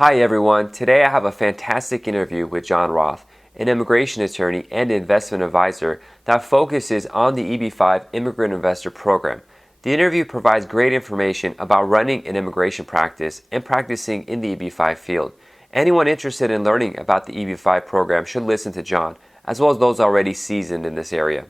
Hi everyone, today I have a fantastic interview with John Roth, an immigration attorney and investment advisor that focuses on the EB-5 Immigrant Investor Program. The interview provides great information about running an immigration practice and practicing in the EB-5 field. Anyone interested in learning about the EB-5 program should listen to John, as well as those already seasoned in this area.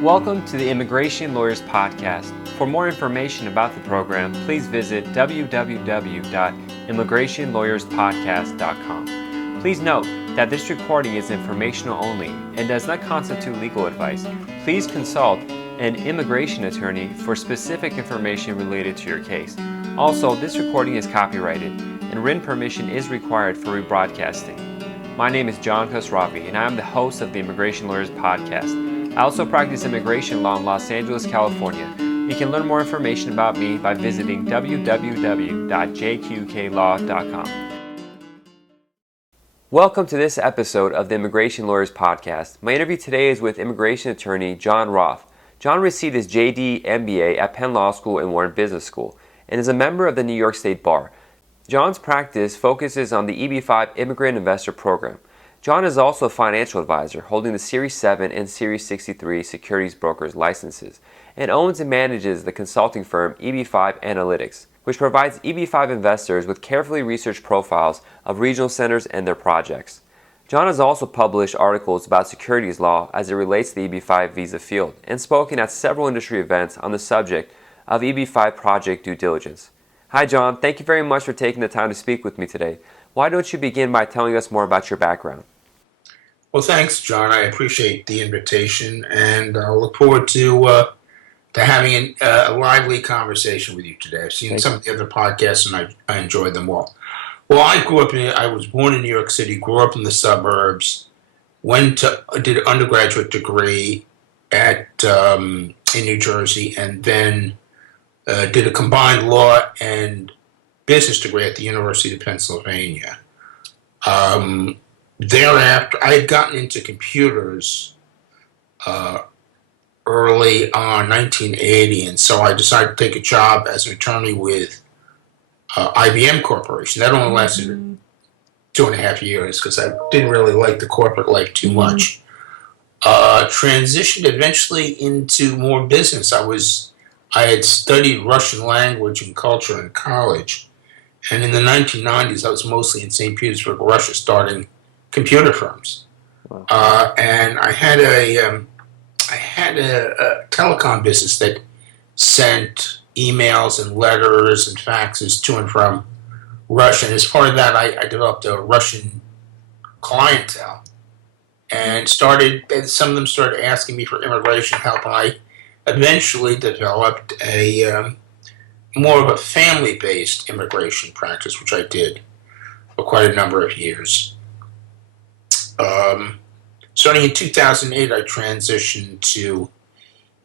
Welcome to the Immigration Lawyers Podcast. For more information about the program, please visit www.immigrationlawyerspodcast.com. Please note that this recording is informational only and does not constitute legal advice. Please consult an immigration attorney for specific information related to your case. Also, this recording is copyrighted and written permission is required for rebroadcasting. My name is John Roth, and I am the host of the Immigration Lawyers Podcast. I also practice immigration law in Los Angeles, California. You can learn more information about me by visiting www.jqqlaw.com. Welcome to this episode of the Immigration Lawyers Podcast. My interview today is with immigration attorney John Roth. John received his JD MBA at Penn Law School and Wharton Business School and is a member of the New York State Bar. John's practice focuses on the EB-5 Immigrant Investor Program. John is also a financial advisor holding the Series 7 and Series 63 securities brokers licenses and owns and manages the consulting firm EB-5 Analytics, which provides EB-5 investors with carefully researched profiles of regional centers and their projects. John has also published articles about securities law as it relates to the EB-5 visa field and spoken at several industry events on the subject of EB-5 project due diligence. Hi John, thank you very much for taking the time to speak with me today. Why don't you begin by telling us more about your background? Well, thanks, John. I appreciate the invitation, and I'll look forward to having a lively conversation with you today. I've seen some of the other podcasts, and I enjoyed them all. Well, I was born in New York City, grew up in the suburbs, did an undergraduate degree in New Jersey, and then did a combined law and business degree at the University of Pennsylvania. Thereafter, I had gotten into computers early on, 1980, and so I decided to take a job as an attorney with IBM Corporation. That only lasted 2.5 years because I didn't really like the corporate life too much. Transitioned eventually into more business. I had studied Russian language and culture in college, and in the 1990s, I was mostly in St. Petersburg, Russia, starting computer firms. Wow. And I had a telecom business that sent emails and letters and faxes to and from Russia. And as part of that, I developed a Russian clientele and some of them started asking me for immigration help. And I eventually developed more of a family-based immigration practice, which I did for quite a number of years. Starting in 2008, I transitioned to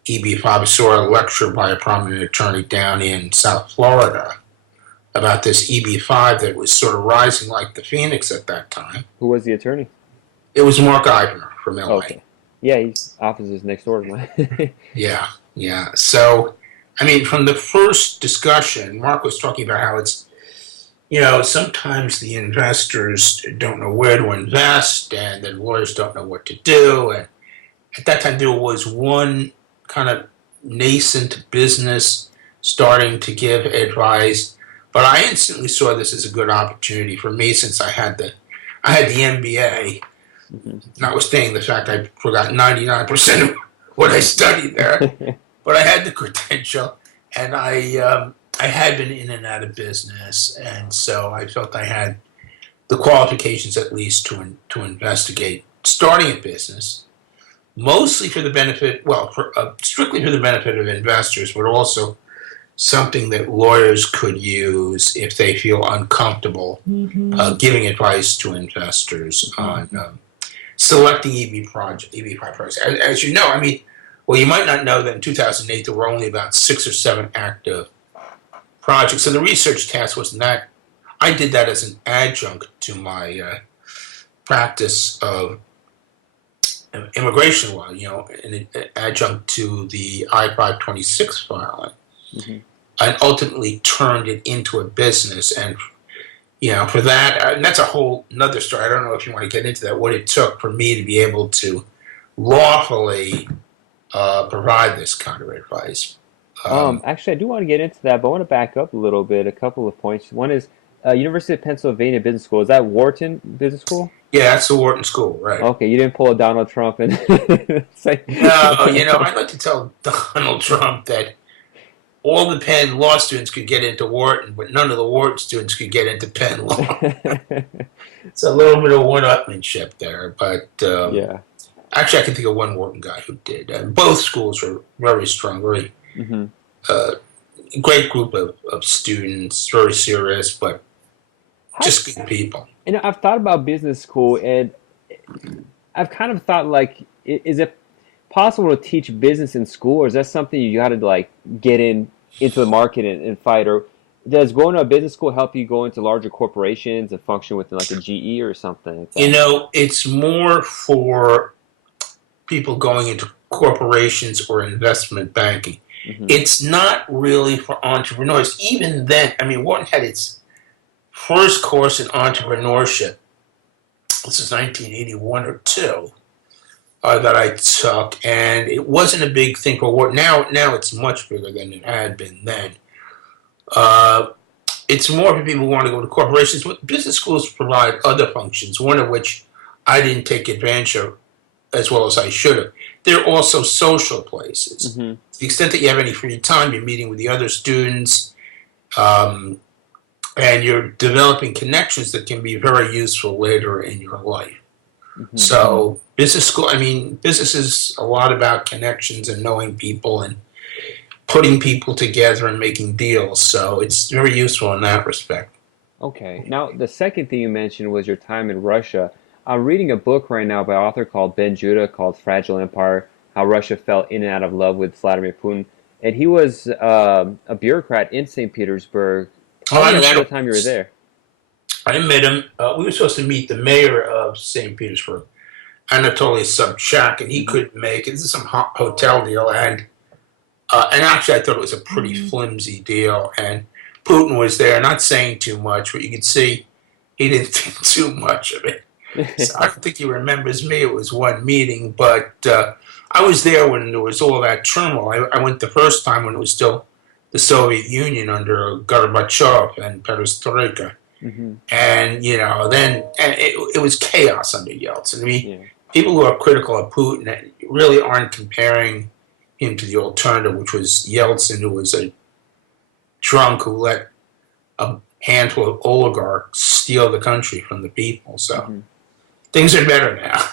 EB-5. I saw a lecture by a prominent attorney down in South Florida about this EB-5 that was sort of rising like the phoenix at that time. Who was the attorney? It was Mark Eivner from LA. Okay. Yeah, his office is next door to mine. Yeah. So, I mean, from the first discussion, Mark was talking about how it's, sometimes the investors don't know where to invest and the lawyers don't know what to do. And at that time, there was one kind of nascent business starting to give advice. But I instantly saw this as a good opportunity for me since I had the MBA, notwithstanding the fact I forgot 99% of what I studied there. But I had the credential, and I had been in and out of business, and so I felt I had the qualifications at least to investigate starting a business, mostly for the benefit, strictly for the benefit of investors, but also something that lawyers could use if they feel uncomfortable giving advice to investors on selecting EB-5 projects. As you know, you might not know that in 2008 there were only about 6 or 7 active projects. So the research task wasn't that. I did that as an adjunct to my practice of immigration law, an adjunct to the I-526 filing. and ultimately turned it into a business. And for that, and that's a whole another story. I don't know if you want to get into that. What it took for me to be able to lawfully provide this kind of advice. Actually, I do want to get into that, but I want to back up a little bit. A couple of points. One is University of Pennsylvania Business School. Is that Wharton Business School? Yeah, that's the Wharton School, right? Okay, you didn't pull a Donald Trump and say. No, I'd like to tell Donald Trump that all the Penn law students could get into Wharton, but none of the Wharton students could get into Penn law. It's a little bit of one-upmanship there, but Yeah. actually, I can think of one Wharton guy who did. And both schools were very strong, very Mm-hmm. great group of students, very serious, but just good people. And I've thought about business school, and I've kind of thought like, is it possible to teach business in school, or is that something you got to like get into the market and fight, or does going to a business school help you go into larger corporations and function within like a GE or something like that? It's more for people going into corporations or investment banking. Mm-hmm. It's not really for entrepreneurs. Even then, Wharton had its first course in entrepreneurship. This is 1981 or 2 that I took, and it wasn't a big thing for Wharton. Now it's much bigger than it had been then. It's more for people who want to go to corporations. Business schools provide other functions, one of which I didn't take advantage of as well as I should have. They're also social places. Mm-hmm. To the extent that you have any free time, you're meeting with the other students, and you're developing connections that can be very useful later in your life. Mm-hmm. So business school, business is a lot about connections and knowing people and putting people together and making deals. So it's very useful in that respect. Okay. Now, the second thing you mentioned was your time in Russia. I'm reading a book right now by an author called Ben Judah called Fragile Empire, How Russia Fell In and Out of Love with Vladimir Putin. And he was a bureaucrat in St. Petersburg. Around the time you were there. I met him. We were supposed to meet the mayor of St. Petersburg, Anatoly Sobchak, and he couldn't make it. This is some hotel deal, and actually I thought it was a pretty flimsy deal. And Putin was there, not saying too much, but you could see he didn't think too much of it. So I don't think he remembers me. It was one meeting, but I was there when there was all that turmoil. I went the first time when it was still the Soviet Union under Gorbachev and Perestroika. Mm-hmm. And, then it was chaos under Yeltsin. People who are critical of Putin really aren't comparing him to the alternative, which was Yeltsin, who was a drunk who let a handful of oligarchs steal the country from the people. So things are better now.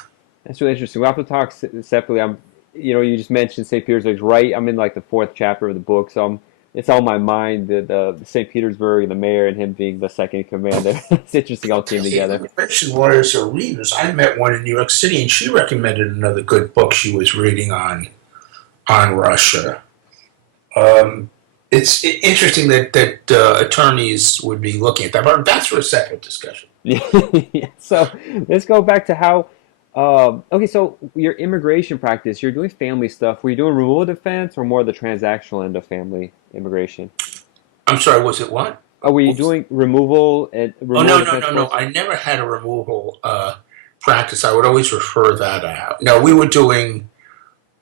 That's really interesting. We'll have to talk separately. You just mentioned St. Petersburg's right. I'm in like the 4th chapter of the book, so it's on my mind, the St. Petersburg, the mayor, and him being the second in command. It's interesting all came together. Immigration lawyers or readers. I met one in New York City, and she recommended another good book she was reading on Russia. It's interesting that attorneys would be looking at that, but that's for a separate discussion. Yeah. So let's go back to how. Okay, so your immigration practice, you're doing family stuff. Were you doing removal defense or more of the transactional end of family immigration? I'm sorry, was it what? Were you doing removal? No. I never had a removal practice. I would always refer that out. No, we were doing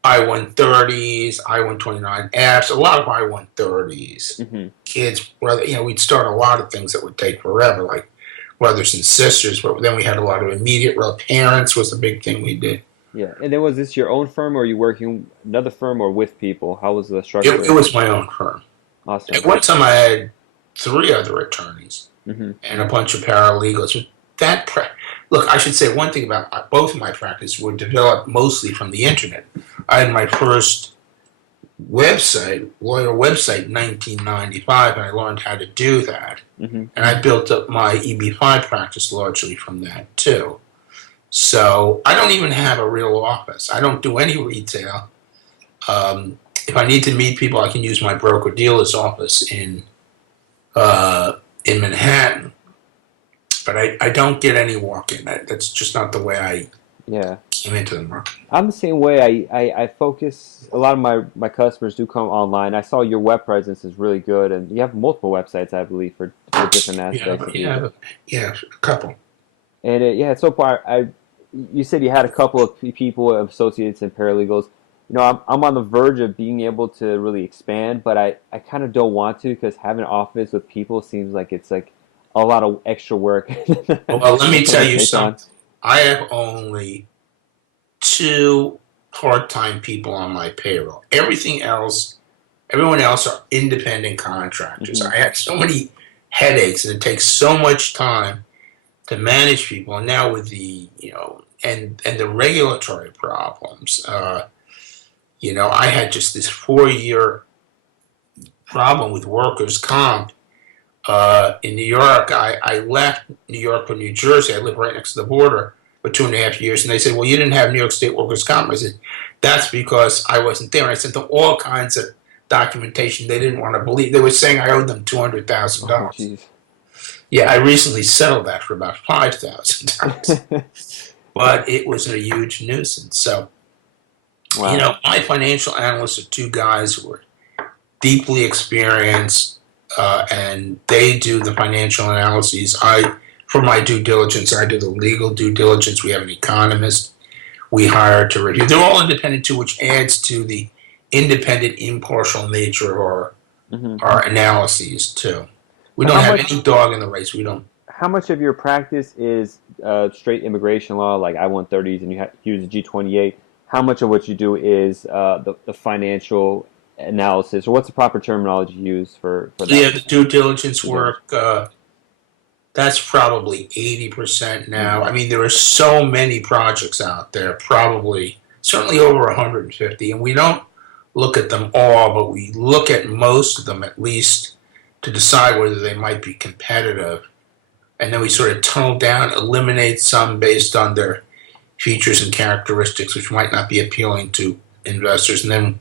I-130s, I-129Fs, a lot of I-130s. Mm-hmm. Kids, we'd start a lot of things that would take forever, like brothers and sisters, but then we had a lot of immediate real parents was a big thing we did. Yeah, and then was this your own firm, or were you working another firm, or with people? How was the structure? It was my own firm. Awesome. At one time I had 3 other attorneys and a bunch of paralegals. Look, I should say one thing about both of my practices were developed mostly from the internet. I had my first lawyer website in 1995, and I learned how to do that. Mm-hmm. And I built up my EB-5 practice largely from that, too. So I don't even have a real office. I don't do any retail. If I need to meet people, I can use my broker-dealer's office in Manhattan. But I don't get any walk-in. That's just not the way Yeah. came into the market. I'm the same way. I focus, a lot of my customers do come online. I saw your web presence is really good, and you have multiple websites, I believe, for different Yeah, aspects but of people. yeah, a couple. And yeah, so far, you said you had a couple of people, associates and paralegals. I'm on the verge of being able to really expand, but I kind of don't want to because having an office with people seems like it's like a lot of extra work Well, let me to tell like you take on. something. I have only two part-time people on my payroll. Everyone else are independent contractors. Hmm. I had so many headaches, and it takes so much time to manage people. And now with the and the regulatory problems, I had just this 4 year problem with workers' comp. In New York, I left New York for New Jersey. I lived right next to the border for 2.5 years. And they said, well, you didn't have New York State workers' comp. I said, that's because I wasn't there. And I sent them all kinds of documentation they didn't want to believe. They were saying I owed them Oh, $200,000. jeez. Yeah, I recently settled that for about $5,000. But it was a huge nuisance. So, Wow. my financial analysts are two guys who are deeply experienced, and they do the financial analyses. For my due diligence, I do the legal due diligence. We have an economist we hire to review. They're all independent too, which adds to the independent, impartial nature of Hmm. our analyses too. We So don't have any dog in the race. We don't. how much of your practice is straight immigration law, like I-130s, and use the G28? How much of what you do is the financial analysis, or what's the proper terminology you use for Yeah, that? the due diligence Due diligence. work. That's probably 80% now. Hmm. I mean, there are so many projects out there, probably certainly over 150, and we don't look at them all, but we look at most of them at least to decide whether they might be competitive. And then we sort of tunnel down, eliminate some based on their features and characteristics, which might not be appealing to investors. And then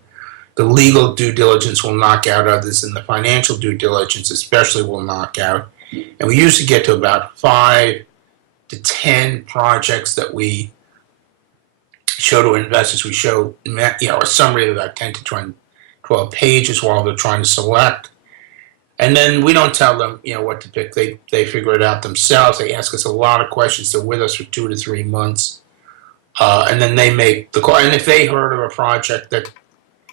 the legal due diligence will knock out others, and the financial due diligence, especially, will knock out. And we usually get to about 5 to 10 projects that we show to investors. We show a summary of about 10 to 12 pages while they're trying to select. And then we don't tell them, what to pick. They figure it out themselves. They ask us a lot of questions. They're with us for 2 to 3 months. And then they make the call. And if they heard of a project that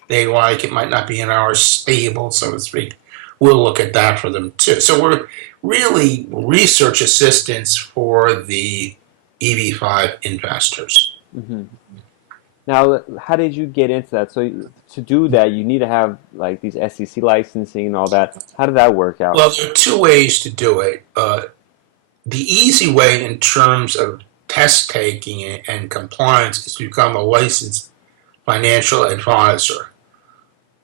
they like, it might not be in our stable, so to speak, we'll look at that for them too. So we're really research assistants for the EB-5 investors. Hmm. Now, how did you get into that? So to do that, you need to have like these SEC licensing and all that. How did that work out? Well, there are two ways to do it. The easy way in terms of test taking and compliance is to become a licensed financial advisor.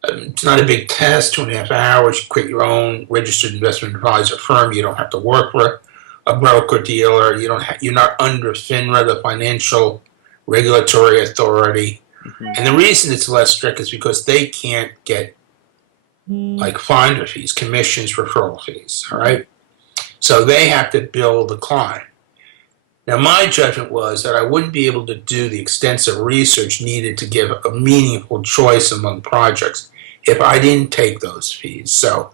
It's not a big test, 2.5 hours. You create your own registered investment advisor firm. You don't have to work for a broker dealer. You're not under FINRA, the Financial Regulatory Authority. Hmm. And the reason it's less strict is because they can't get like finder fees, commissions, referral fees. All Hmm. right. So they have to bill the client. Now, my judgment was that I wouldn't be able to do the extensive research needed to give a meaningful choice among projects if I didn't take those fees. So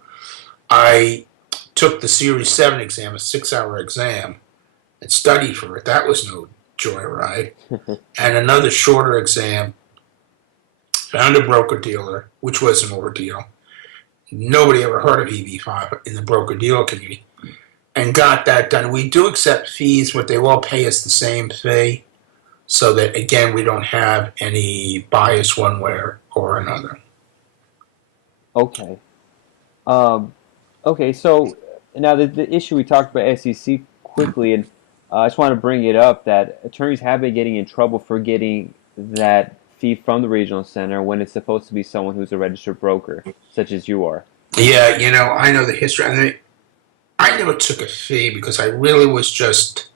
I took the Series 7 exam, a 6 hour exam, and studied for it. That was no joyride. And another shorter exam, found a broker dealer, which was an ordeal. Nobody ever heard of EB-5 in the broker dealer community, and got that done. We do accept fees, but they will pay us the same fee, so that again we don't have any bias one way or another. Okay. Um, okay. So now the issue we talked about SEC quickly, and I just want to bring it up that attorneys have been getting in trouble for getting that fee from the regional center when it's supposed to be someone who's a registered broker, such as you are. Yeah, I know the history. I never took a fee because I really was just.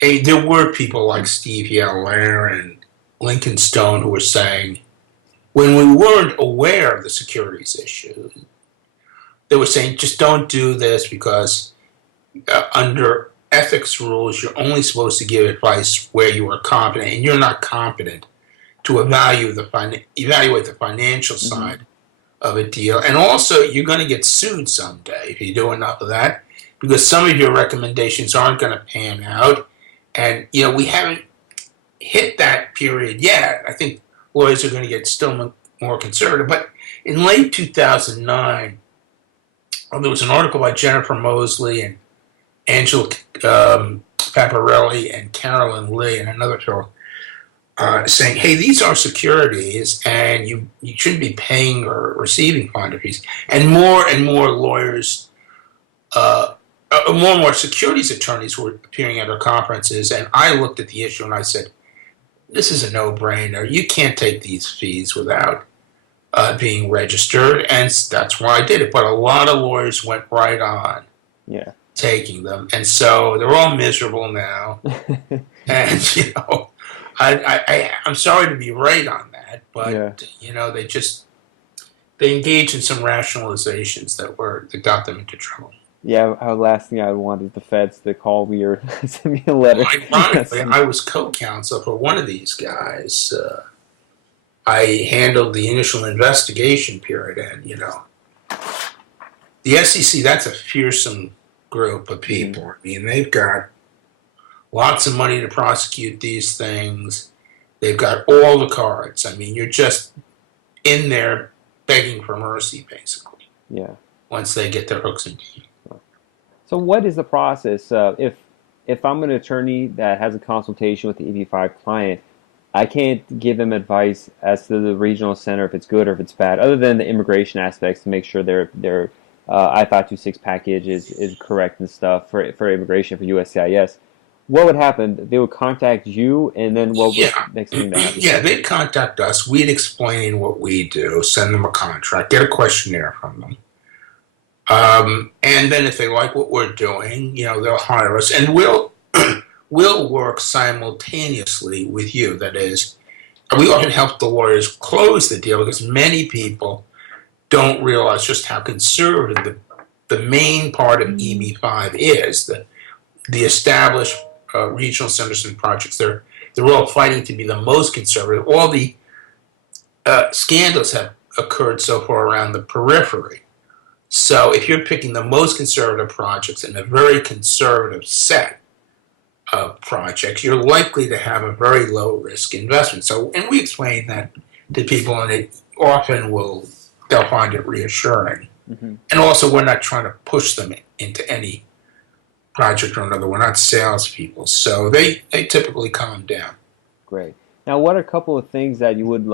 There were people like Steve Yeller and Lincoln Stone who were saying, when we weren't aware of the securities issue, they were saying just don't do this because under ethics rules, you're only supposed to give advice where you are competent, and you're not competent to evaluate the financial side of a deal. And also, you're going to get sued someday if you do enough of that, because some of your recommendations aren't going to pan out. And, we haven't hit that period yet. I think lawyers are going to get still more conservative. But in late 2009, there was an article by Jennifer Mosley and Angela Paparelli and Carolyn Lee and another fellow saying, hey, these are securities and you shouldn't be paying or receiving finder fees. And more lawyers, more and more securities attorneys were appearing at our conferences. And I looked at the issue and I said, this is a no-brainer. You can't take these fees without being registered. And that's why I did it. But a lot of lawyers went right on taking them. And so they're all miserable now. And, I'm sorry to be right on that, but they engaged in some rationalizations that got them into trouble. Yeah, last thing I wanted the feds to call me or send me a letter. Well, ironically, I was co-counsel for one of these guys. I handled the initial investigation period, and the S.E.C. that's a fearsome group of people. I mean, they've got lots of money to prosecute these things. They've got all the cards. I mean, you're just in there begging for mercy, basically. Yeah. Once they get their hooks in deep. So what is the process? If I'm an attorney that has a consultation with the EB-5 client, I can't give them advice as to the regional center if it's good or if it's bad, other than the immigration aspects to make sure their I-526 package is correct and stuff for immigration for USCIS. What would happen? They would contact you, and then what would next thing that happen? Yeah, they'd contact us. We'd explain what we do, send them a contract, get a questionnaire from them. And then if they like what we're doing, they'll hire us, and we'll work simultaneously with you. That is, we often help the lawyers close the deal because many people don't realize just how conservative the main part of EB-5 is. The established regional centers and projects, they're all fighting to be the most conservative. All the scandals have occurred so far around the periphery. So if you're picking the most conservative projects in a very conservative set of projects, you're likely to have a very low risk investment. So, and we explain that to people, and it often they'll find it reassuring. Mm-hmm. And also, we're not trying to push them into any project or another. We're not salespeople, so they typically calm down. Great. Now, what are a couple of things that you would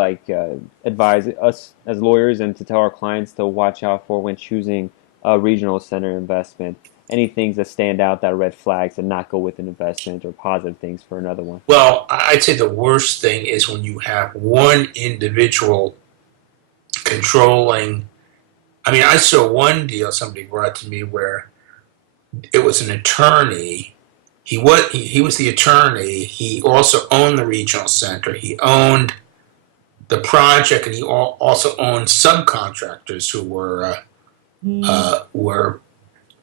advise us as lawyers and to tell our clients to watch out for when choosing a regional center investment? Any things that stand out that are red flags and not go with an investment, or positive things for another one? Well, I'd say the worst thing is when you have one individual controlling. I mean, I saw one deal somebody brought to me where it was an attorney. He was the attorney. He also owned the regional center. He owned the project, and he also owned subcontractors who were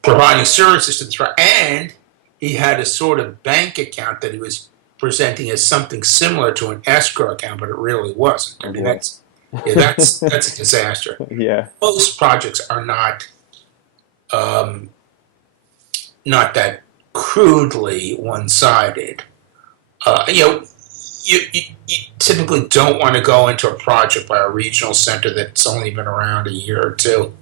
providing services to the project. And he had a sort of bank account that he was presenting as something similar to an escrow account, but it really wasn't. I mean, that's a disaster. Yeah. Most projects are not that crudely one-sided. You typically don't want to go into a project by a regional center that's only been around a year or two.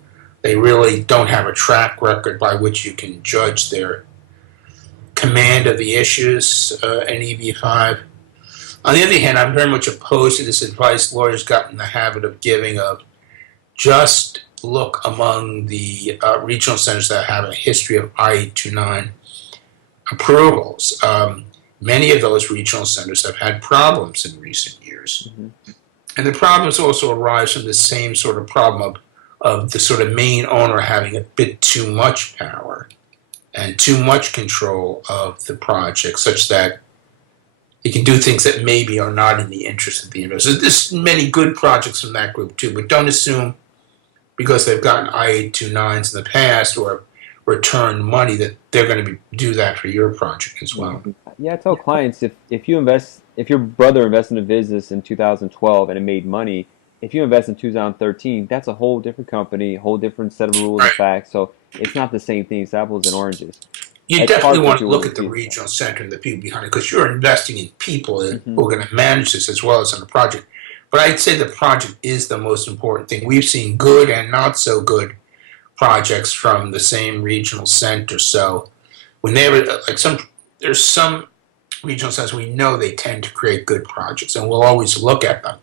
They really don't have a track record by which you can judge their command of the issues in EB-5. On the other hand, I'm very much opposed to this advice lawyers got in the habit of giving of just look among the regional centers that have a history of I-829 approvals. Many of those regional centers have had problems in recent years. Mm-hmm. And the problems also arise from the same sort of problem of the sort of main owner having a bit too much power and too much control of the project, such that he can do things that maybe are not in the interest of the investor. There's many good projects from that group too, but don't assume because they've gotten I-829s in the past or return money, that they're going to do that for your project as well. Yeah, I tell clients if your brother invests in a business in 2012 and it made money, if you invest in 2013, that's a whole different company, a whole different set of rules and facts. So it's not the same thing. It's apples and oranges. You It's definitely hard want do to look with at the people. regional center and the people behind it, because you're investing in people who Mm-hmm. are going to manage this as well as on the project. But I'd say the project is the most important thing. We've seen good and not so good projects from the same regional center. So when they have there's some regional centers we know they tend to create good projects, and we'll always look at them.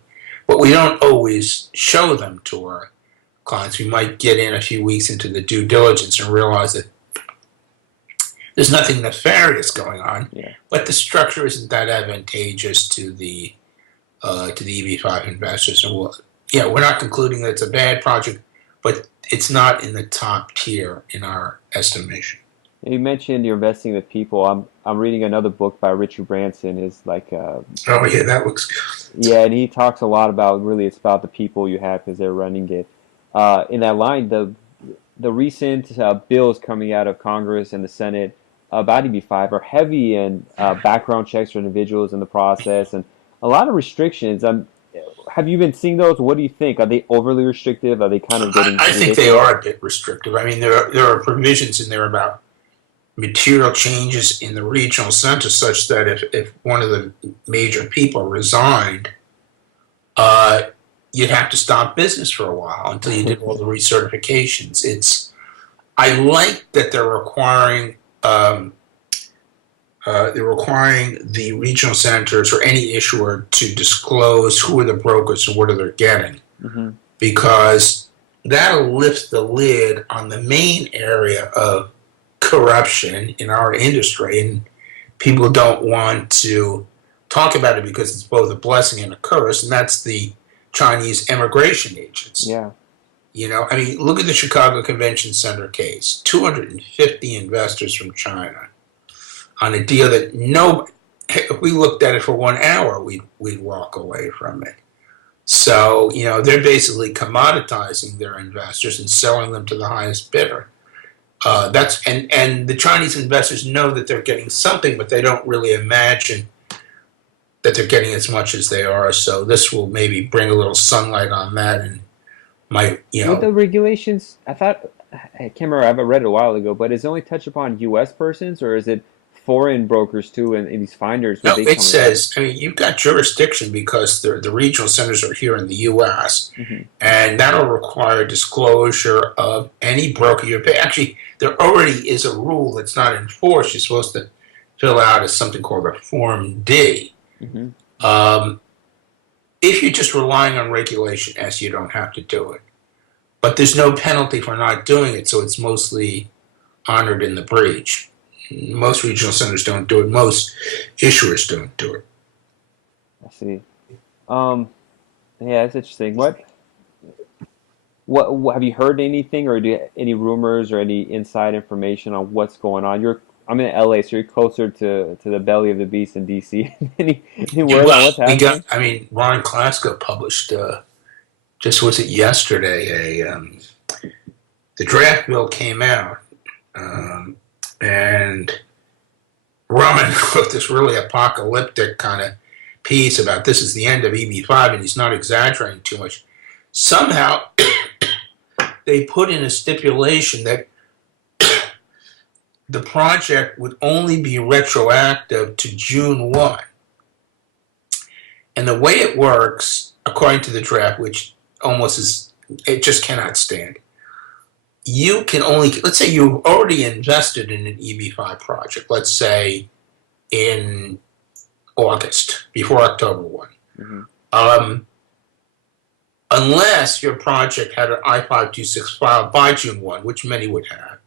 But we don't always show them to our clients. We might get in a few weeks into the due diligence and realize that there's nothing nefarious going on, but the structure isn't that advantageous to the EB-5 investors. And we're not concluding that it's a bad project, but it's not in the top tier in our estimation. You mentioned you're investing with people. I'm reading another book by Richard Branson. Is like oh yeah, that looks good. Yeah, and he talks a lot about it's about the people you have because they're running it. In that line, the recent bills coming out of Congress and the Senate about EB-5 are heavy in background checks for individuals in the process and a lot of restrictions. Have you been seeing those? What do you think? Are they overly restrictive? Are they kind of getting? I think they are a bit restrictive. I mean, there are provisions in there about material changes in the regional center, such that if one of the major people resigned, you'd have to stop business for a while until you did all the recertifications. I like that they're requiring the regional centers or any issuer to disclose who are the brokers and what are they getting, because that'll lift the lid on the main area of corruption in our industry, and people don't want to talk about it because it's both a blessing and a curse, and that's the Chinese immigration agents. Yeah. I mean, look at the Chicago Convention Center case. 250 investors from China on a deal that if we looked at it for 1 hour, we'd walk away from it. So, they're basically commoditizing their investors and selling them to the highest bidder. And the Chinese investors know that they're getting something, but they don't really imagine that they're getting as much as they are. So this will maybe bring a little sunlight on that, and might With the regulations, I can't remember. I read it a while ago, but is it only touch upon U.S. persons, or is it foreign brokers too, and these finders? No, it says, you've got jurisdiction because the regional centers are here in the U.S., and that'll require disclosure of any broker you're paying. Actually, there already is a rule that's not enforced. You're supposed to fill out as something called a Form D. If you're just relying on Regulation S, you don't have to do it. But there's no penalty for not doing it, so it's mostly honored in the breach. Most regional centers don't do it. Most issuers don't do it. I see. Yeah, that's interesting. What have you heard anything, or any rumors or any inside information on what's going on? I'm in LA, so you're closer to the belly of the beast in DC. any word on what's happening? Ron Klasko published just was it yesterday? The draft bill came out. And Roman wrote this really apocalyptic kind of piece about this is the end of EB-5, and he's not exaggerating too much. Somehow, they put in a stipulation that the project would only be retroactive to June 1. And the way it works, according to the draft, which it just cannot stand, you can only, let's say you've already invested in an EB-5 project, let's say in August, before October 1. Unless your project had an I-526 filed by June 1, which many would have,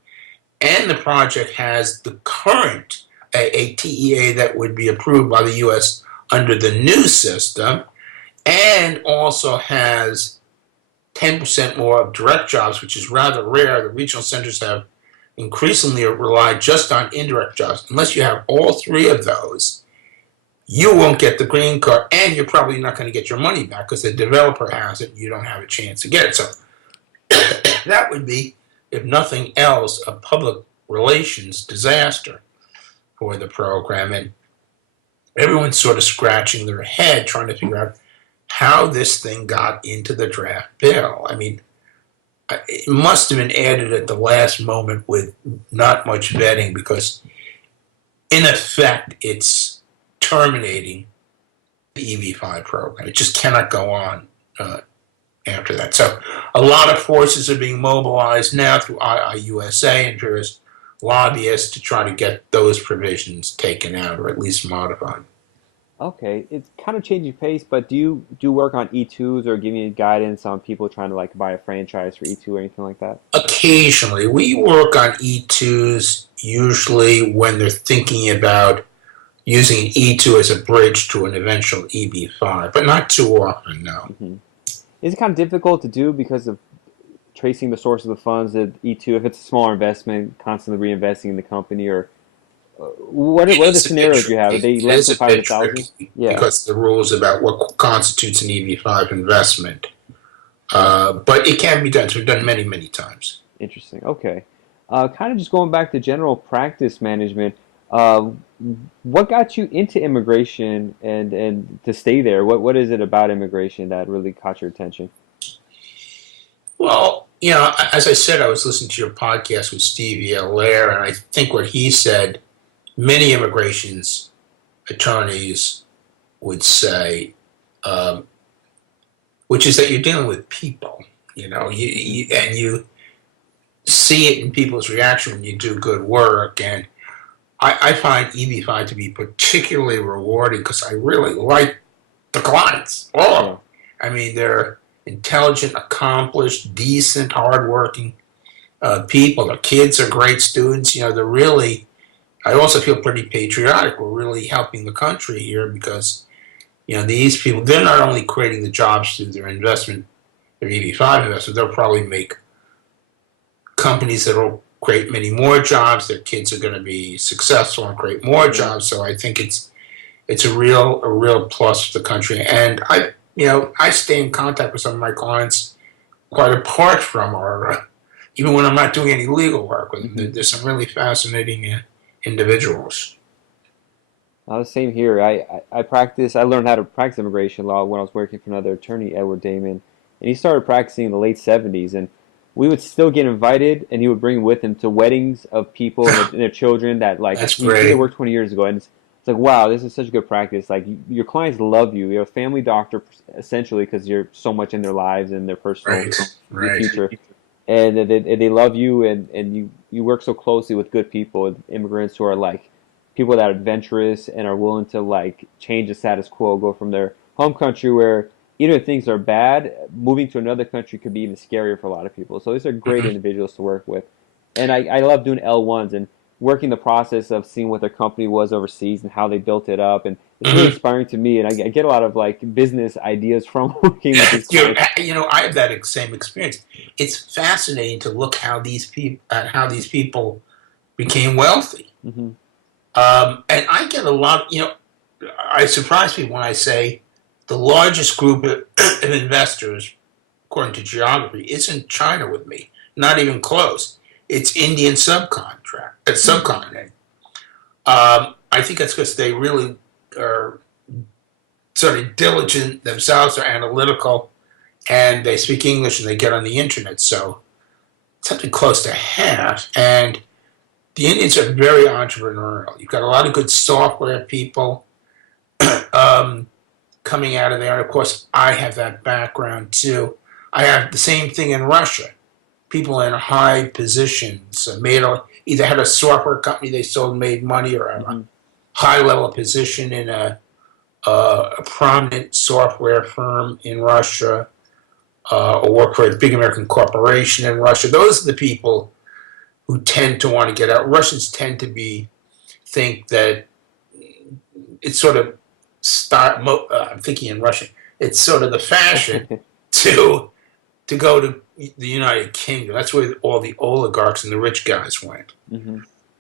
and the project has the current a TEA that would be approved by the U.S. under the new system, and also has 10% more of direct jobs, which is rather rare. The regional centers have increasingly relied just on indirect jobs. Unless you have all three of those, you won't get the green card, and you're probably not going to get your money back because the developer has it and you don't have a chance to get it. So that would be, if nothing else, a public relations disaster for the program. And everyone's sort of scratching their head trying to figure out how this thing got into the draft bill. I mean, it must have been added at the last moment with not much vetting because, in effect, it's terminating the EB-5 program. It just cannot go on after that. So a lot of forces are being mobilized now through IIUSA and various lobbyists to try to get those provisions taken out or at least modified. Okay, it's kind of changing pace, but do you do work on E2s or give any guidance on people trying to like buy a franchise for E2 or anything like that? Occasionally, we work on E2s usually when they're thinking about using an E2 as a bridge to an eventual EB-5, but not too often, no. Mm-hmm. Is it kind of difficult to do because of tracing the source of the funds at E2? If it's a smaller investment, constantly reinvesting in the company, or what are the scenarios you have? Are they less than 500,000? Yeah. Because the rules about what constitutes an EB-5 investment. But it can be done. It's been done many, many times. Interesting. Okay. Kind of just going back to general practice management, what got you into immigration and to stay there? What is it about immigration that really caught your attention? Well, as I said, I was listening to your podcast with Stevie Allaire, and I think what he said, many immigrations attorneys would say, which is that you're dealing with people, and you see it in people's reaction when you do good work. And I find EB-5 to be particularly rewarding because I really like the clients. All of them. I mean, they're intelligent, accomplished, decent, hardworking people. Their kids are great students. They're really, I also feel pretty patriotic. We're really helping the country here because, these people, they're not only creating the jobs through their investment, their EB-5 investment, they'll probably make companies that will create many more jobs. Their kids are going to be successful and create more jobs. So I think it's a real plus for the country. And I stay in contact with some of my clients quite apart from our, even when I'm not doing any legal work with them. There's some really fascinating individuals. The same here. I learned how to practice immigration law when I was working for another attorney, Edward Damon, and he started practicing in the late 70s. And we would still get invited, and he would bring with him to weddings of people and their children that he worked 20 years ago. And it's like, wow, this is such a good practice. Like, your clients love you. You're a family doctor, essentially, because you're so much in their lives and their personal future. And they love you, and you work so closely with good people, immigrants who are like people that are adventurous and are willing to like change the status quo, go from their home country where even if things are bad, moving to another country could be even scarier for a lot of people. So these are great individuals to work with. And I love doing L1s and working the process of seeing what their company was overseas and how they built it up. And it's really inspiring to me. And I get a lot of like business ideas from working with these clients. I have that same experience. It's fascinating to look how these people became wealthy. And I get a lot, I surprise people when I say the largest group of investors, according to geography, isn't China with me. Not even close. It's Indian subcontinent. I think that's because they really are sort of diligent themselves, are analytical, and they speak English and they get on the internet. So something close to half. And the Indians are very entrepreneurial. You've got a lot of good software people coming out of there. And of course, I have that background too. I have the same thing in Russia. People in high positions either had a software company they sold, made money, or a high-level position in a prominent software firm in Russia, or work for a big American corporation in Russia. Those are the people who tend to want to get out. Russians tend to think that it's sort of I'm thinking in Russian. It's sort of the fashion to go to the United Kingdom. That's where all the oligarchs and the rich guys went.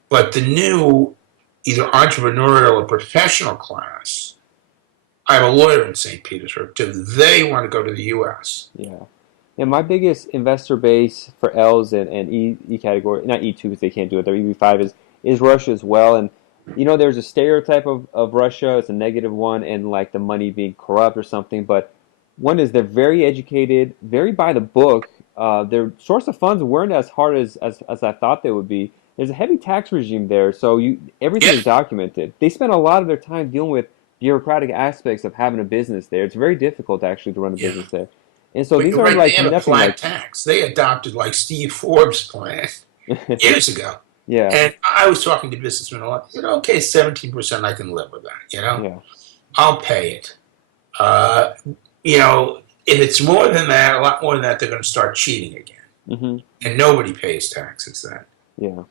But the new, either entrepreneurial or professional class, I have a lawyer in St. Petersburg too. They want to go to the U.S. Yeah, And my biggest investor base for L's and E category, not E2 because they can't do it, their EB-5 is Russia as well. And there's a stereotype of Russia, it's a negative one, and like the money being corrupt or something. But one is they're very educated, very by the book. Their source of funds weren't as hard as I thought they would be. There's a heavy tax regime there, so everything Yeah. is documented. They spend a lot of their time dealing with bureaucratic aspects of having a business there. It's very difficult actually to run a Yeah. business there. And so But these you're are right, they like have a nothing flat like tax. They adopted like Steve Forbes' plan years ago. yeah, And I was talking to businessmen a lot. I said, okay, 17%, I can live with that, yeah. I'll pay it. Uh, if it's more than that, a lot more than that, they're going to start cheating again. Hmm. And nobody pays taxes then. Yeah.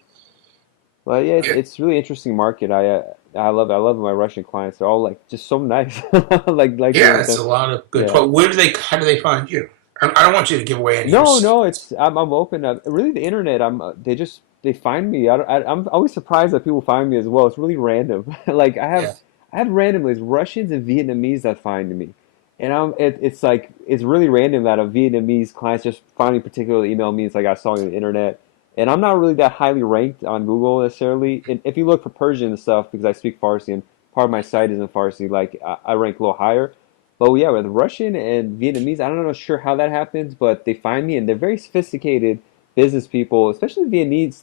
Well, yeah, Yeah. it's really interesting market. I love it. I love my Russian clients. They're all like just so nice. like Yeah, with it's them. a lot of good. Yeah. But how do they find you? I don't want you to give away any of your No, secrets. no, I'm open. Really, the internet. They find me. I'm always surprised that people find me as well. It's really random. Like Yeah. I have randomly it's Russians and Vietnamese that find me, and it's like it's really random that a Vietnamese client just finally particularly emailed me. It's like I saw you on the internet, and I'm not really that highly ranked on Google necessarily. And if you look for Persian and stuff, because I speak Farsi and part of my site is in Farsi, like I rank a little higher. But yeah, with Russian and Vietnamese, I don't know sure how that happens, but they find me and they're very sophisticated business people, especially the Vietnamese.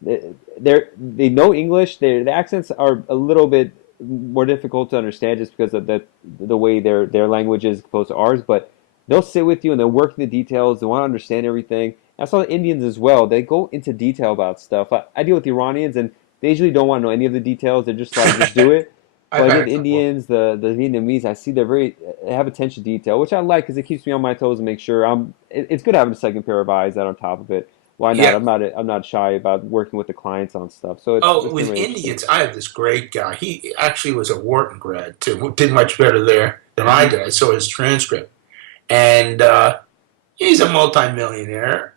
They know English. The accents are a little bit more difficult to understand just because of the way their language is opposed to ours. But they'll sit with you and they'll work in the details. They want to understand everything. I saw the Indians as well. They go into detail about stuff. I deal with the Iranians and they usually don't want to know any of the details. They're just like, just do it. I've But I had get a the couple. Indians, the Vietnamese. I see they have attention to detail, which I like because it keeps me on my toes and make sure it's good having a second pair of eyes out on top of it. Why not? Yeah. I'm not shy about working with the clients on stuff. So Oh, it's been with really interesting. Indians, I have this great guy. He actually was a Wharton grad too. Did much better there than I Hmm. did. I saw his transcript, and he's a multimillionaire.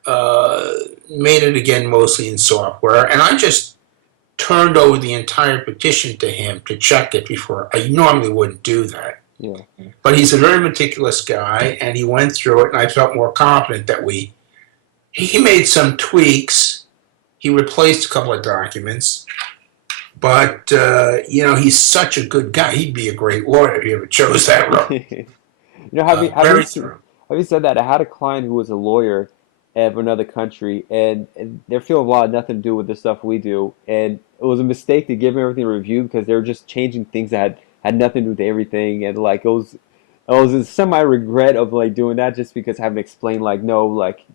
Made it again mostly in software, and I just turned over the entire petition to him to check it before. I normally wouldn't do that, Yeah. but he's a very meticulous guy, and he went through it, and I felt more confident that he made some tweaks. He replaced a couple of documents, but he's such a good guy. He'd be a great lawyer if he ever chose that road. Very thorough. Having said that, I had a client who was a lawyer of another country, and their field of law had nothing to do with the stuff we do, and it was a mistake to give him everything a review because they were just changing things that had nothing to do with everything, and like it was a semi regret of like doing that just because having to explain like no, like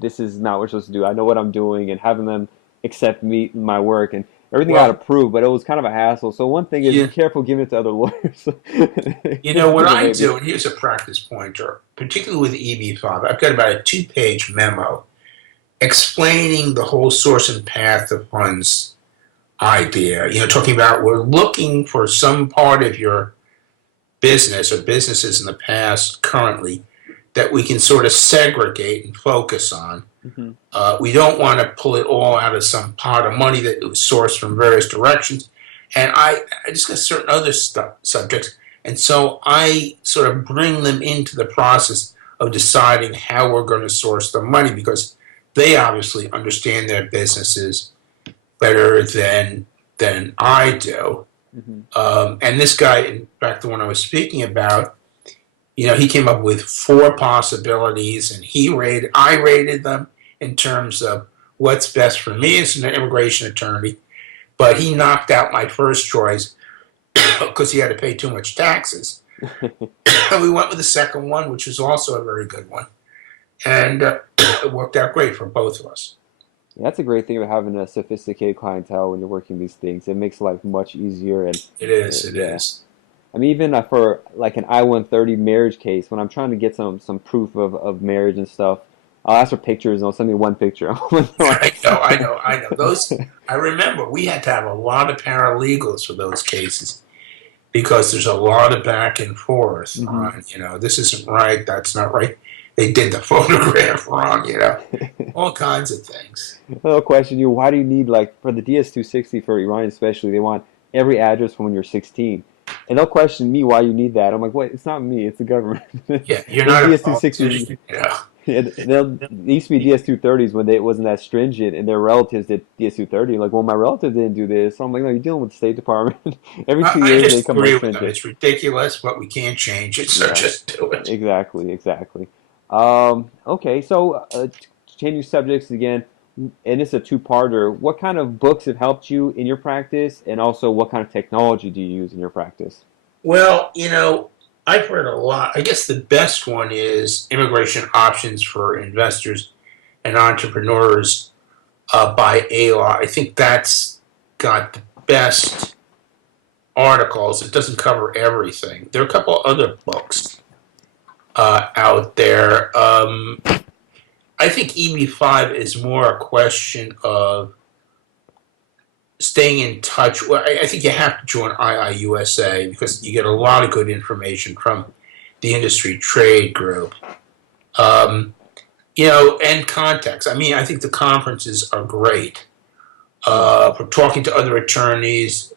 this is not what we're supposed to do. I know what I'm doing, and having them accept my work and everything got Well, approved, but it was kind of a hassle. So one thing is be yeah. careful giving it to other lawyers. What I Maybe. do, and here's a practice pointer, particularly with EB-5, I've got about a 2-page memo explaining the whole source and path of funds idea. Talking about we're looking for some part of your business or businesses in the past currently that we can sort of segregate and focus on. Hmm. We don't want to pull it all out of some pot of money that was sourced from various directions. And I just got certain other subjects. And so I sort of bring them into the process of deciding how we're going to source the money because they obviously understand their businesses better than I do. Hmm. And this guy, in fact, the one I was speaking about, he came up with 4 possibilities, and I rated them in terms of what's best for me as an immigration attorney. But he knocked out my first choice because he had to pay too much taxes. And we went with the second one, which was also a very good one, and it worked out great for both of us. That's a great thing about having a sophisticated clientele when you're working these things. It makes life much easier, and It is. It yeah. is. I mean, even for like an I-130 marriage case, when I'm trying to get some proof of marriage and stuff, I'll ask for pictures and they'll send me one picture. I know. I remember we had to have a lot of paralegals for those cases because there's a lot of back and forth Hmm. on, this isn't right, that's not right. They did the photograph wrong, all kinds of things. I'll question you, why do you need, like, for the DS-260 for Iran especially, they want every address from when you're 16. And they'll question me why you need that. I'm like, wait, it's not me, it's the government. Yeah, you're Those not a DS260s, politician, you know. yeah, they used to be DS230s when it wasn't that stringent, and their relatives did DS230. Like, well, my relative didn't do this. So I'm like, no, you're dealing with the State Department. Every I, two I years they just become more agree with them. stringent. It's ridiculous, but we can't change it, so Yeah, just do it. exactly, exactly. Okay, so changing subjects again, and it's a two-parter. What kind of books have helped you in your practice, and also what kind of technology do you use in your practice? Well, I've read a lot. I guess the best one is Immigration Options for Investors and Entrepreneurs by ALA. I think that's got the best articles. It doesn't cover everything. There are a couple other books out there. I think EB-5 is more a question of staying in touch. Well, I think you have to join IIUSA because you get a lot of good information from the industry trade group. And context. I mean, I think the conferences are great for talking to other attorneys,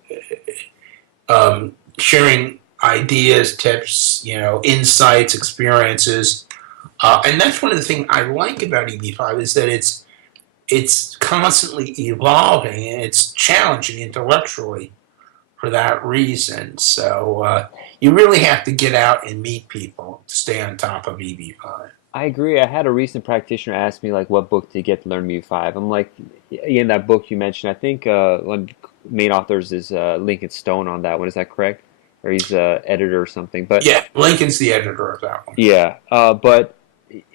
sharing ideas, tips, insights, experiences. And that's one of the things I like about EB-5 is that it's constantly evolving and it's challenging intellectually for that reason. So you really have to get out and meet people to stay on top of EB-5. I agree. I had a recent practitioner ask me like, what book to get to learn MU5. I'm like, in that book you mentioned, I think one of the main authors is Lincoln Stone on that one. Is that correct? Or he's editor or something. But Yeah, Lincoln's the editor of that one. yeah, but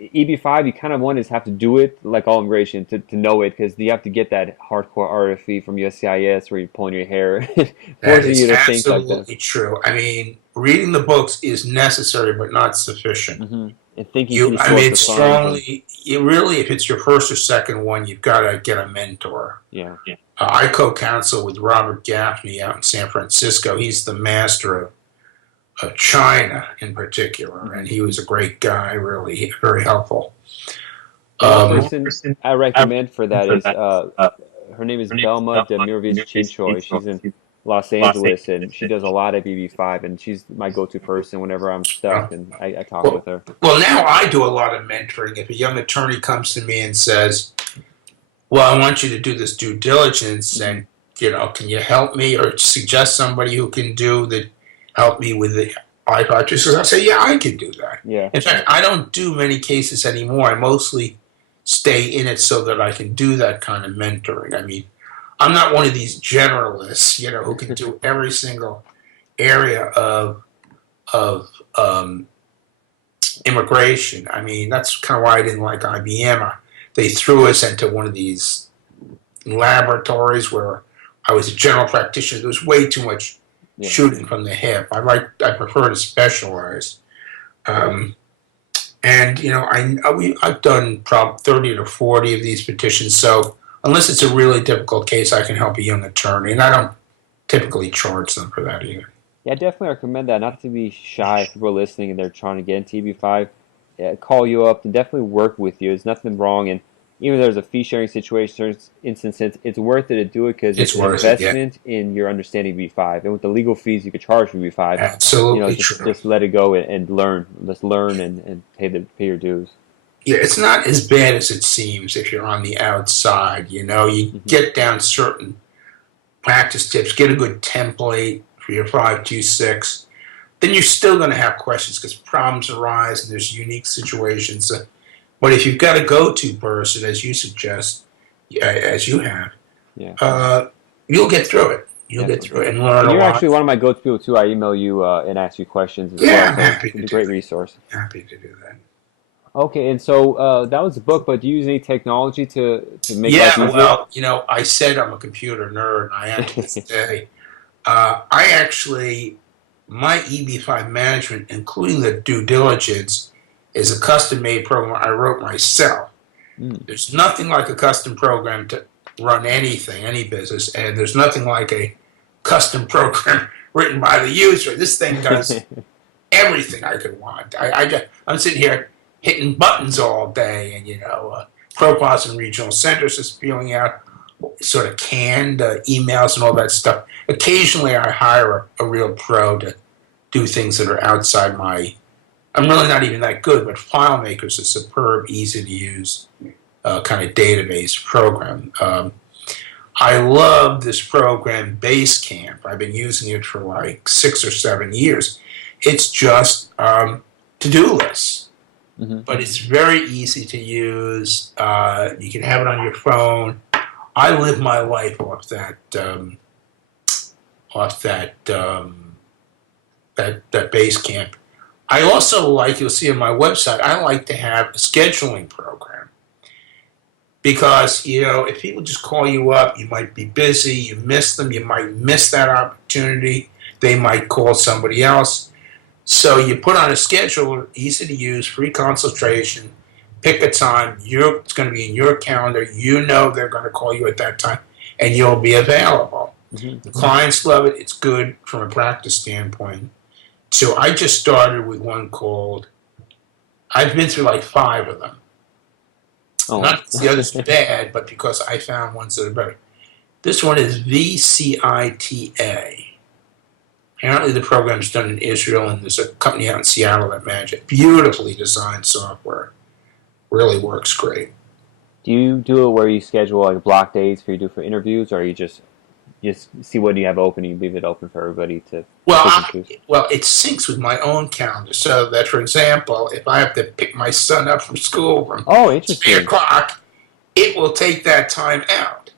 EB5, you kind of want to have to do it like all immigration to know it because you have to get that hardcore RFE from USCIS where you're pulling your hair, That forcing is you to think like this. absolutely true. I mean, reading the books is necessary but not sufficient. Hmm. And thinking to yourself It's the signs strongly, if it's your first or second one, you've got to get a mentor. yeah. I co-counsel with Robert Gaffney out in San Francisco. He's the master of China in particular, and he was a great guy, really very helpful. One person I recommend for that is her name is Belma Demirovich Chinchoy. She's in Los Angeles, and she does a lot of BB5, and she's my go-to person whenever I'm stuck, and I talk with her. Well, now I do a lot of mentoring. If a young attorney comes to me and says, well, I want you to do this due diligence, and, can you help me or suggest somebody who can help me with the I-5? I'll say, yeah, I can do that. Yeah. In fact, I don't do many cases anymore. I mostly stay in it so that I can do that kind of mentoring. I mean, I'm not one of these generalists, who can do every single area of immigration. I mean, that's kind of why I didn't like IBM. They threw us into one of these laboratories where I was a general practitioner. There was way too much shooting from the hip. I prefer to specialize. I've done probably 30 to 40 of these petitions. So unless it's a really difficult case, I can help a young attorney, and I don't typically charge them for that either. Yeah, I definitely recommend that. Not to be shy if people are listening and they're trying to get into EB5, call you up and definitely work with you. There's nothing wrong, and even if there's a fee sharing situation, certain instances, it's worth it to do it because it's an investment in your understanding of EB-5. And with the legal fees you could charge for EB-5, absolutely just let it go and learn. Just learn and pay your dues. Yeah, it's not as bad as it seems if you're on the outside. You get down certain practice tips, get a good template for your 526. Then you're still going to have questions because problems arise and there's unique situations. But if you've got a go-to person, as you suggest, as you have, you'll get through it. You'll get through it and learn a lot. You're actually one of my go-to people, too. I email you and ask you questions as well. I'm happy to do that. It's a great resource. Happy to do that. Okay, and so that was the book, but do you use any technology to make it easier? Well, I said I'm a computer nerd, and I am to this day. My EB-5 management, including the due diligence, is a custom-made program I wrote myself. There's nothing like a custom program to run anything, any business, and there's nothing like a custom program written by the user. This thing does everything I could want. I'm sitting here hitting buttons all day, and profiles and regional centers is spewing out sort of canned emails and all that stuff. Occasionally, I hire a real pro to do things that are outside my. I'm really not even that good, but Filemakers is a superb, easy to use kind of database program. I love this program, Basecamp. I've been using it for like 6 or 7 years. It's just to-do lists, but it's very easy to use. You can have it on your phone. I live my life off that Basecamp. I also like, you'll see on my website, I like to have a scheduling program. Because, if people just call you up, you might be busy, you miss them, you might miss that opportunity, they might call somebody else. So you put on a schedule, easy to use, free consultation, pick a time, it's going to be in your calendar, they're going to call you at that time, and you'll be available. The clients love it, it's good from a practice standpoint. So I just started with one called, I've been through like 5 of them. Oh. Not because the others are bad, but because I found ones that are better. This one is VCITA. Apparently the program's done in Israel, and there's a company out in Seattle that manages it. Beautifully designed software. Really works great. Do you do it where you schedule like block days for interviews, or you just see what you have open and you leave it open for everybody to it syncs with my own calendar, so that, for example, if I have to pick my son up from school from 3 o'clock, it will take that time out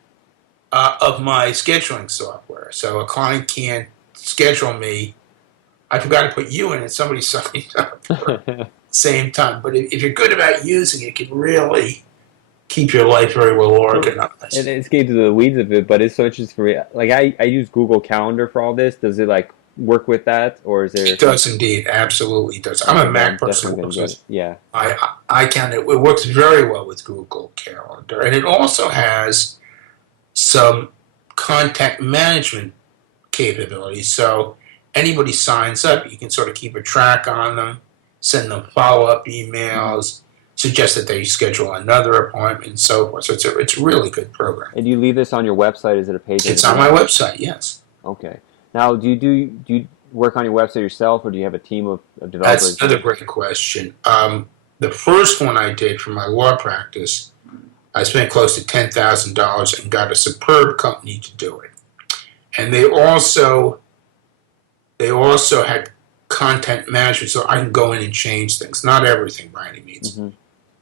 of my scheduling software. So a client can't schedule me. I forgot to put you in it. Somebody signed up for the same time. But if you're good about using it, it can really keep your life very well organized. And it's getting to the weeds of it, but it's so interesting for me. Like I use Google Calendar for all this. Does it like work with that, or is there? It does indeed, absolutely does. I'm a Mac person. Yeah. I can. It works very well with Google Calendar, and it also has some contact management capabilities. So anybody signs up, you can sort of keep a track on them, send them follow-up emails. Suggest that they schedule another appointment and so forth. So it's a really good program. And do you leave this on your website? Is it a page? It's on my website, yes. Okay. Now, do you work on your website yourself, or do you have a team of developers? That's another great question. The first one I did for my law practice, I spent close to $10,000 and got a superb company to do it. And they also had content management, so I can go in and change things. Not everything by any means.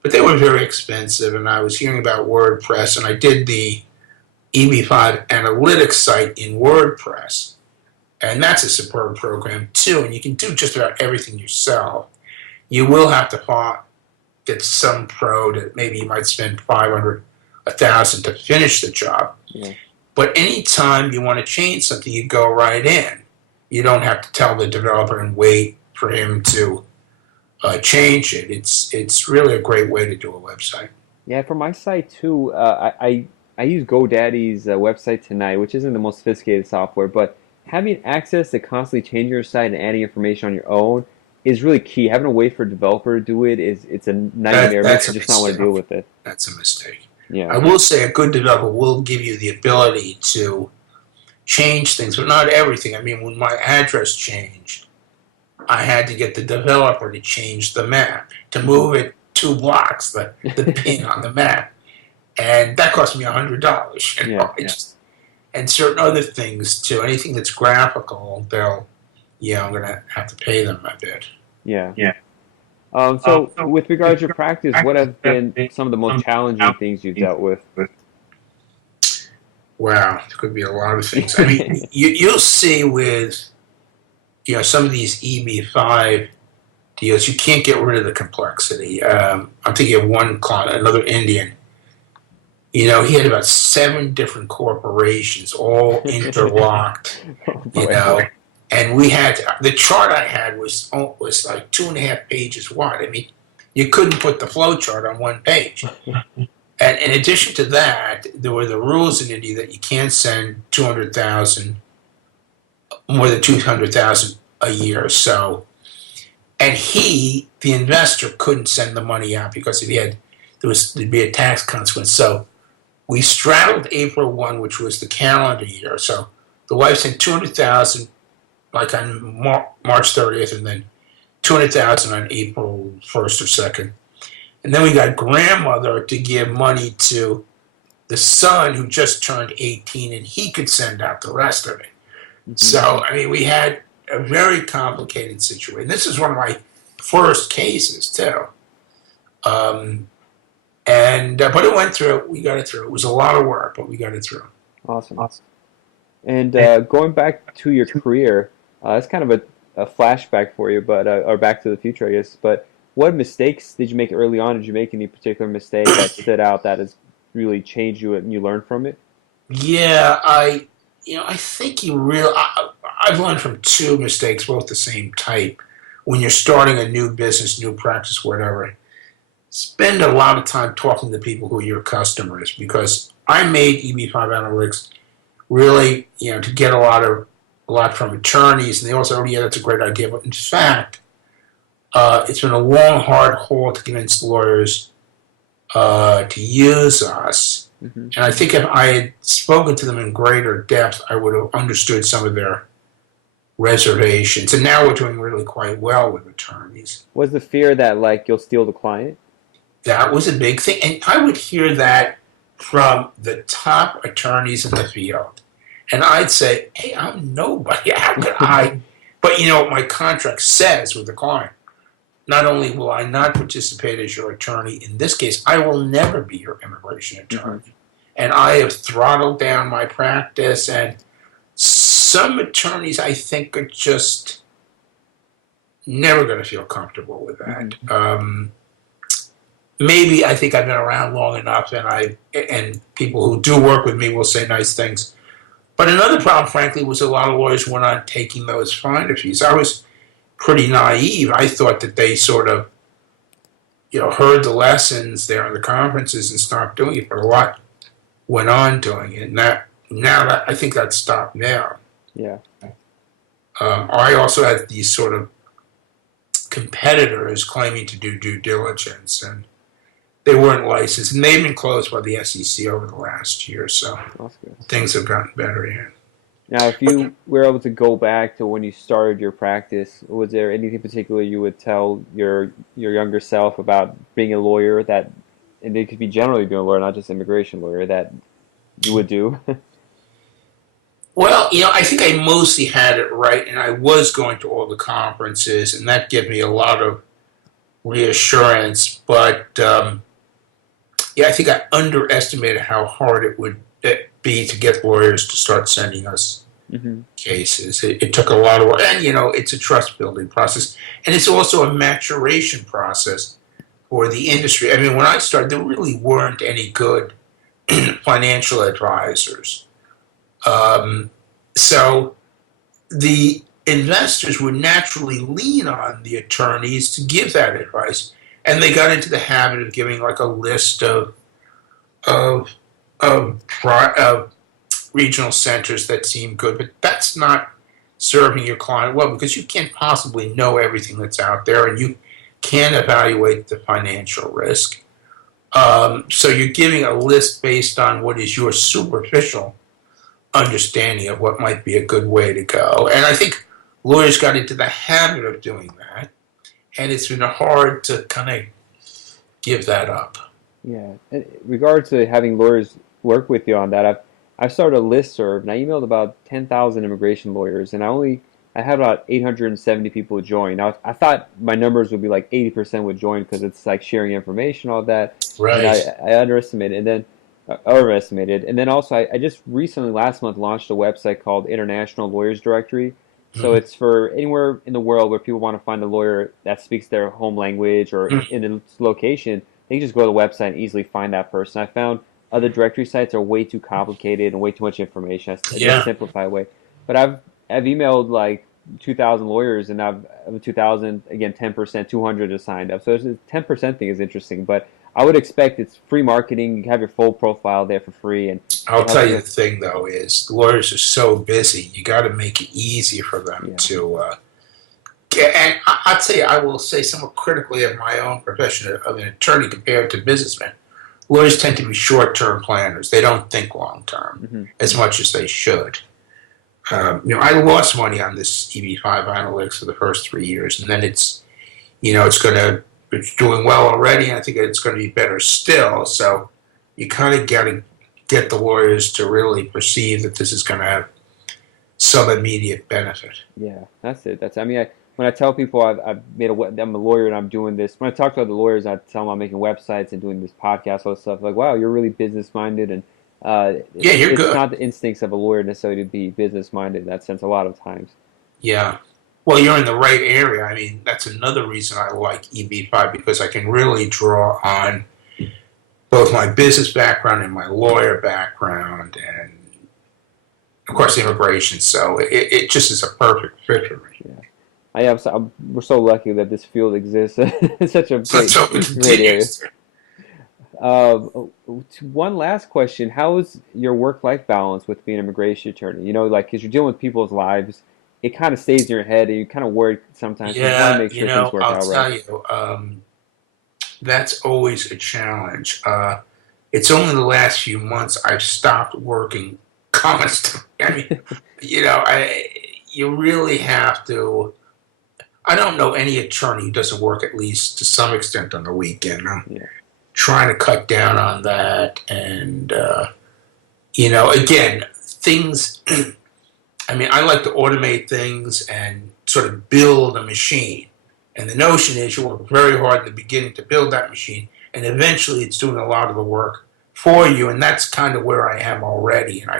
But they were very expensive, and I was hearing about WordPress, and I did the EB-5 analytics site in WordPress. And that's a superb program, too, and you can do just about everything yourself. You will have to get some pro that maybe you might spend $500, $1,000 to finish the job. Yeah. But anytime you want to change something, you go right in. You don't have to tell the developer and wait for him to change it. It's really a great way to do a website. Yeah, for my site too, I use GoDaddy's website tonight, which isn't the most sophisticated software, but having access to constantly changing your site and adding information on your own is really key. Having to wait for a developer to do it's a nightmare. Makes you just not want to deal with it. That's a mistake. Yeah. I will say a good developer will give you the ability to change things, but not everything. I mean, when my address changed, I had to get the developer to change the map, to move it 2 blocks, the pin on the map. And that cost me $100. And certain other things, too. Anything that's graphical, I'm going to have to pay them a bit. Yeah. So with regards to your practice, what have been some of the most challenging things you've dealt with? Wow, there could be a lot of things. I mean, you'll see with some of these EB-5 deals, you can't get rid of the complexity. I'm thinking of one client, another Indian. He had about 7 different corporations, all interlocked. And we had the chart I had was like 2.5 pages wide. I mean, you couldn't put the flow chart on 1 page. And in addition to that, there were the rules in India that you can't send more than 200,000 a year or so. And the investor, couldn't send the money out because there'd be a tax consequence. So we straddled April 1, which was the calendar year. So the wife sent 200,000 like on March 30th, and then 200,000 on April 1st or 2nd. And then we got grandmother to give money to the son who just turned 18, and he could send out the rest of it. Mm-hmm. So, I mean, we had a very complicated situation. This is one of my first cases, too. But it went through. We got it through. It was a lot of work, but we got it through. Awesome. And going back to your career, it's kind of a flashback for you, but or back to the future, I guess. But what mistakes did you make early on? Did you make any particular mistake that stood out that has really changed you and you learned from it? Yeah, I think I've learned from two mistakes, both the same type. When you're starting a new business, new practice, whatever, spend a lot of time talking to people who are your customers, because I made EB-5 analytics really, to get a lot from attorneys, and they also, yeah, that's a great idea. But in fact, it's been a long, hard haul to convince lawyers to use us. Mm-hmm. And I think if I had spoken to them in greater depth, I would have understood some of their reservations. And now we're doing really quite well with attorneys. Was the fear that, like, you'll steal the client? That was a big thing. And I would hear that from the top attorneys in the field. And I'd say, hey, I'm nobody. How could I? But my contract says with the client, not only will I not participate as your attorney in this case, I will never be your immigration attorney. Mm-hmm. And I have throttled down my practice. And some attorneys, I think, are just never going to feel comfortable with that. Mm-hmm. Maybe I think I've been around long enough, and people who do work with me will say nice things. But another problem, frankly, was a lot of lawyers were not taking those finder fees. I was pretty naive. I thought that they sort of, heard the lessons there in the conferences and stopped doing it, but a lot went on doing it. And I think that stopped now. Yeah. I also had these sort of competitors claiming to do due diligence, and they weren't licensed, and they've been closed by the S.E.C. over the last year, so things have gotten better here. Now, if you were able to go back to when you started your practice, was there anything particular you would tell your younger self about being a lawyer that, and it could be generally being a lawyer, not just immigration lawyer, that you would do? Well, I think I mostly had it right, and I was going to all the conferences, and that gave me a lot of reassurance, but I think I underestimated how hard it would be to get lawyers to start sending us cases. It took a lot of work, and it's a trust building process, and it's also a maturation process for the industry. I mean, when I started, there really weren't any good financial advisors, so the investors would naturally lean on the attorneys to give that advice. And they got into the habit of giving like a list of regional centers that seem good, but that's not serving your client well, because you can't possibly know everything that's out there, and you can't evaluate the financial risk. So you're giving a list based on what is your superficial understanding of what might be a good way to go. And I think lawyers got into the habit of doing that. And it's been hard to kind of give that up. Yeah. In regards to having lawyers work with you on that, I've started a listserv, and I emailed about 10,000 immigration lawyers, and I had about 870 people join. Now, I thought my numbers would be like 80% would join because it's like sharing information, all that. Right. And I overestimated, and then also I just recently last month launched a website called International Lawyers Directory. So it's for anywhere in the world where people want to find a lawyer that speaks their home language or in a location, they can just go to the website and easily find that person. I found other directory sites are way too complicated and way too much information. I just simplify way. But I've emailed like 2,000 lawyers, and I've 2,000, again, 10%, 200 have signed up. So the 10% thing is interesting, but I would expect it's free marketing. You have your full profile there for free. And I'll tell you the thing, though, is lawyers are so busy. You got to make it easy for them to get. And I'll tell you, I will say somewhat critically of my own profession of an attorney compared to businessmen. Lawyers tend to be short-term planners. They don't think long-term as much as they should. I lost money on this EB-5 analytics for the first 3 years, and then it's doing well already, and I think it's going to be better still. So you kind of got to get the lawyers to really perceive that this is going to have some immediate benefit. Yeah, that's it. When I tell people I'm a lawyer and I'm doing this, when I talk to other lawyers, I tell them I'm making websites and doing this podcast, all this stuff. Like, wow, you're really business minded, and Yeah, you're it's good. not the instincts of a lawyer necessarily to be business minded in that sense. A lot of times. Yeah. Well, you're in the right area. I mean, that's another reason I like EB-5, because I can really draw on both my business background and my lawyer background, and of course immigration. So it just is a perfect fit for me. Yeah. We're so lucky that this field exists. It's such a So great area. One last question: how is your work-life balance with being an immigration attorney? Like, because you're dealing with people's lives, it kind of stays in your head, and you're kind of worried sometimes. You want to Yeah, make sure things work I'll out tell right. you, that's always a challenge. It's only the last few months I've stopped working constantly. I mean, you really have to. I don't know any attorney who doesn't work at least to some extent on the weekend. I'm Yeah. trying to cut down on that, and again, things. I mean, I like to automate things and sort of build a machine. And the notion is you work very hard in the beginning to build that machine, and eventually it's doing a lot of the work for you. And that's kind of where I am already, and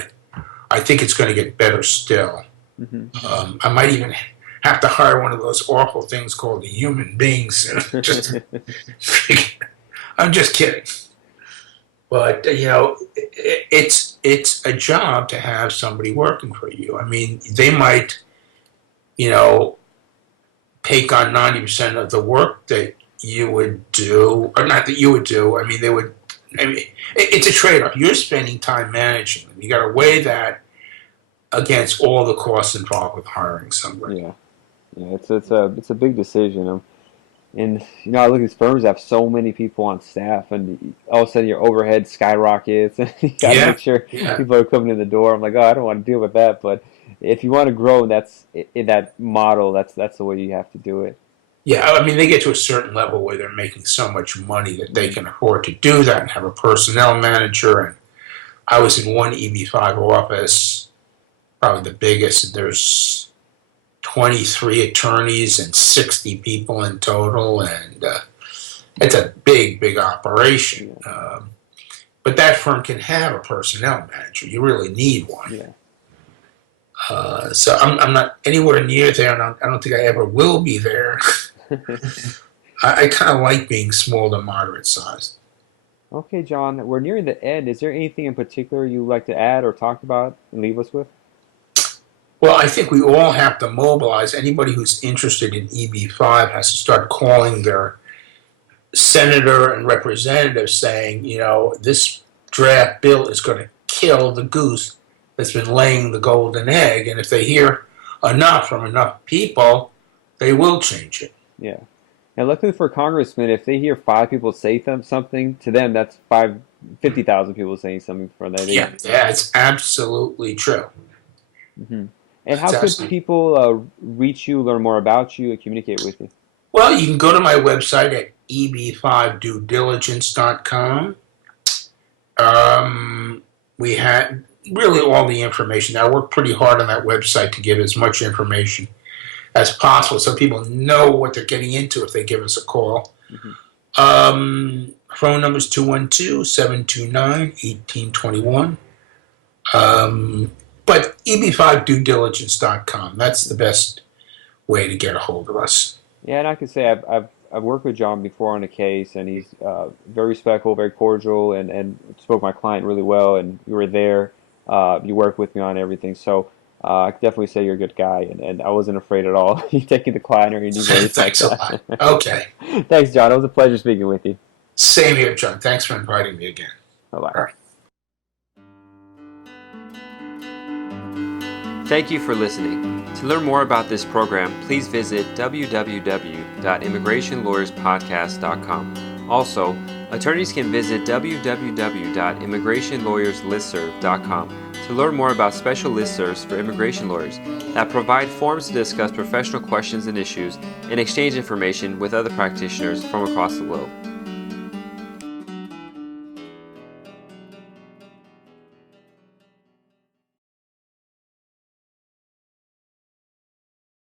I think it's going to get better still. Mm-hmm. I might even have to hire one of those awful things called a human being soon. I'm just kidding. But it's a job to have somebody working for you. I mean, they might, take on 90% of the work that you would do, or not that you would do. I mean, they would. I mean, it's a trade-off. You're spending time managing them. You got to weigh that against all the costs involved with hiring somebody. Yeah, it's a big decision. And I look at these firms that have so many people on staff, and all of a sudden your overhead skyrockets, and you got to make sure people are coming in the door. I'm like, oh, I don't want to deal with that. But if you want to grow, in that model, that's the way you have to do it. Yeah, I mean, they get to a certain level where they're making so much money that they can afford to do that and have a personnel manager. And I was in one EB-5 office, probably the biggest, and there's 23 attorneys and 60 people in total, and it's a big, big operation. But that firm can have a personnel manager. You really need one. Yeah. So I'm not anywhere near there, and I don't think I ever will be there. I kind of like being small to moderate sized. Okay, John, we're nearing the end. Is there anything in particular you'd like to add or talk about and leave us with? Well, I think we all have to mobilize. Anybody who's interested in EB-5 has to start calling their senator and representative saying, this draft bill is going to kill the goose that's been laying the golden egg. And if they hear enough from enough people, they will change it. Yeah. And luckily for congressmen, if they hear 5 people say something, to them that's 50,000 people saying something for them. Yeah, it's absolutely true. Mm-hmm. And how could people reach you, learn more about you, and communicate with you? Well, you can go to my website at EB5DueDiligence.com. We had really all the information. I work pretty hard on that website to give as much information as possible so people know what they're getting into if they give us a call. Mm-hmm. Phone number is 212-729-1821. But EB5DueDiligence.com, that's the best way to get a hold of us. Yeah, and I can say I've worked with John before on a case, and he's very respectful, very cordial, and spoke my client really well, and you were there. You worked with me on everything. So I could definitely say you're a good guy, and I wasn't afraid at all. You taking the client or anything. Thanks a lot. Okay. Thanks, John. It was a pleasure speaking with you. Same here, John. Thanks for inviting me again. Bye-bye. All right. Thank you for listening. To learn more about this program, please visit www.immigrationlawyerspodcast.com. Also, attorneys can visit www.immigrationlawyerslistserv.com to to learn more about special listservs for immigration lawyers that provide forums to discuss professional questions and issues and exchange information with other practitioners from across the globe.